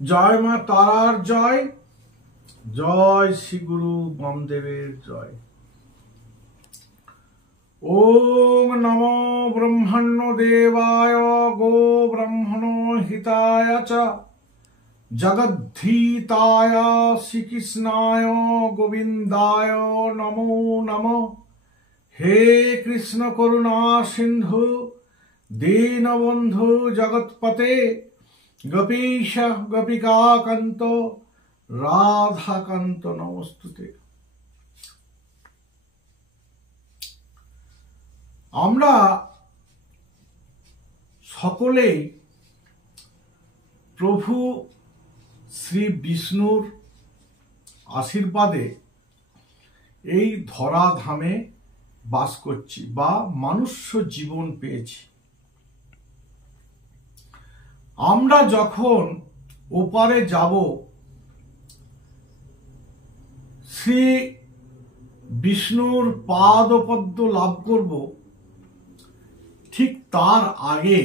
জয় মা তারার জয়, জয় শ্রী গুরু বামদেবের জয়। ওম নমো ব্রহ্মণ্য দেবায় গো ব্রহ্মণ হিতায় চ জগদ্ধিতায় শ্রীকৃষ্ণায় গোবিন্দায় নমো নমঃ। হে কৃষ্ণ করুণা সিন্ধু দীনবন্ধু জগৎপতে গোপীশ গোপিকাকান্ত রাধাকান্ত নমস্তুতে। আমরা সকলেই প্রভু শ্রী বিষ্ণুর আশীর্বাদে এই ধরাধামে বাস করছি বা মনুষ্য জীবন পেয়েছি। আমরা যখন ওপারে যাব, শ্রী বিষ্ণুর পাদপদ্ম লাভ করব, ঠিক তার আগে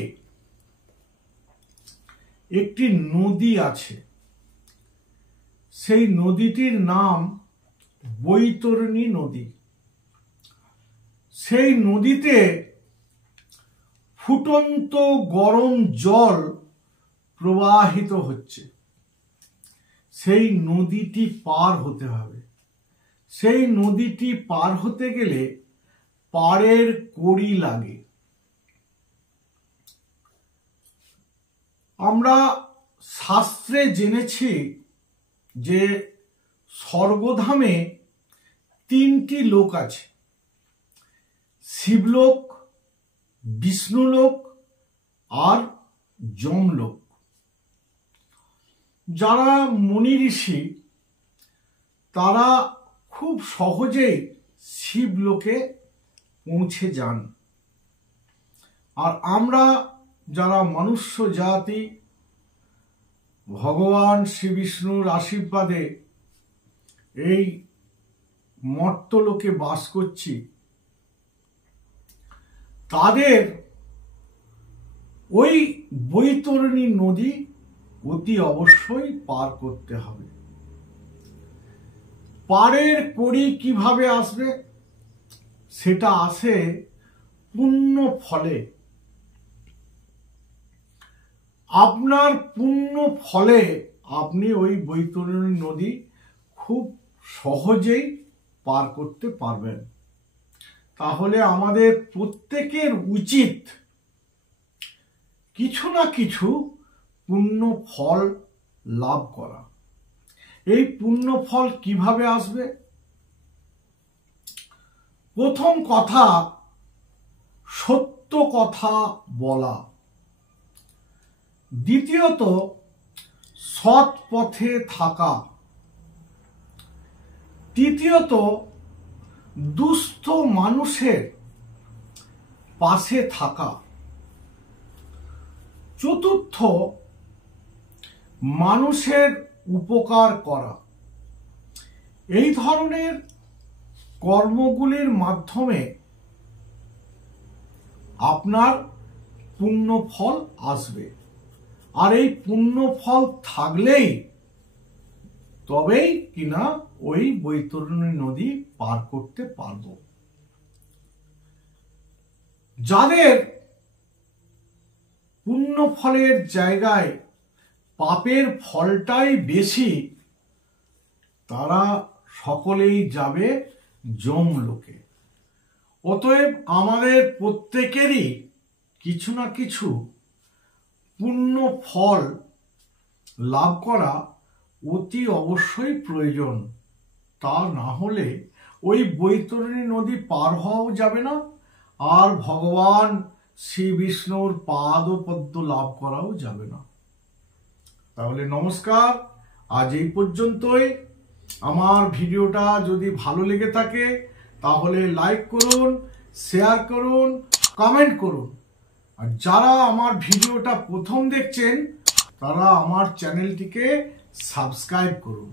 একটি নদী আছে। সেই নদীটির নাম বৈতরণী নদী। সেই নদীতে ফুটন্ত গরম জল প্রবাহিত হচ্ছে। সেই নদীটি পার হতে হবে। সেই নদীটি পার হতে গেলে পাড়ের কড়ি লাগে। আমরা শাস্ত্রে জেনেছি যে স্বর্গধামে তিনটি লোক আছে: শিবলোক, বিষ্ণুলোক আর যমলোক। যারা মুনি ঋষি তারা খুব সহজেই শিবলোকে পৌঁছে যান। আর আমরা যারা মনুষ্য জাতি ভগবান শ্রী বিষ্ণুর আশীর্বাদে এই মর্ত্যলোকে বাস করছি, তাদের ওই বৈতরণী নদী অতি অবশ্যই পার করতে হবে। পাড়ের কড়ি কিভাবে আসবে? সেটা আসে পুণ্য ফলে। আপনার পুণ্য ফলে আপনি ওই বৈতরণী নদী খুব সহজেই পার করতে পারবেন। তাহলে আমাদের প্রত্যেকের উচিত কিছু না কিছু পুণ্য ফল লাভ করা। এই পুণ্য ফল কিভাবে আসবে? প্রথম কথা, সত্য কথা বলা। দ্বিতীয়ত, সৎ পথে থাকা। তৃতীয়ত, দুস্থ মানুষের পাশে থাকা। চতুর্থ, মানুষের উপকার করা। এই ধরনের কর্মগুলির মাধ্যমে আপনার পুণ্য ফল আসবে। আর এই পুণ্য ফল থাকলেই তবেই কিনা ওই বৈতরণী নদী পার করতে পারব। যাদের পুণ্য ফলের জায়গায় পাপের ফলটাই বেশি, তারা সকলেই যাবে যমলোকে। অতএব আমাদের প্রত্যেকেরই কিছু না কিছু পুণ্য ফল লাভ করা অতি অবশ্যই প্রয়োজন। তা না হলে ওই বৈতরণী নদী পার হওয়াও যাবে না, আর ভগবান শ্রী বিষ্ণুর পাদপদ্ম লাভ করাও যাবে না। তাহলে নমস্কার, আজ এই পর্যন্তই। আমার ভিডিওটা যদি ভালো লেগে থাকে তাহলে লাইক করুন, শেয়ার করুন, কমেন্ট করুন। আর যারা আমার ভিডিওটা প্রথম দেখছেন তারা আমার চ্যানেলটিকে সাবস্ক্রাইব করুন।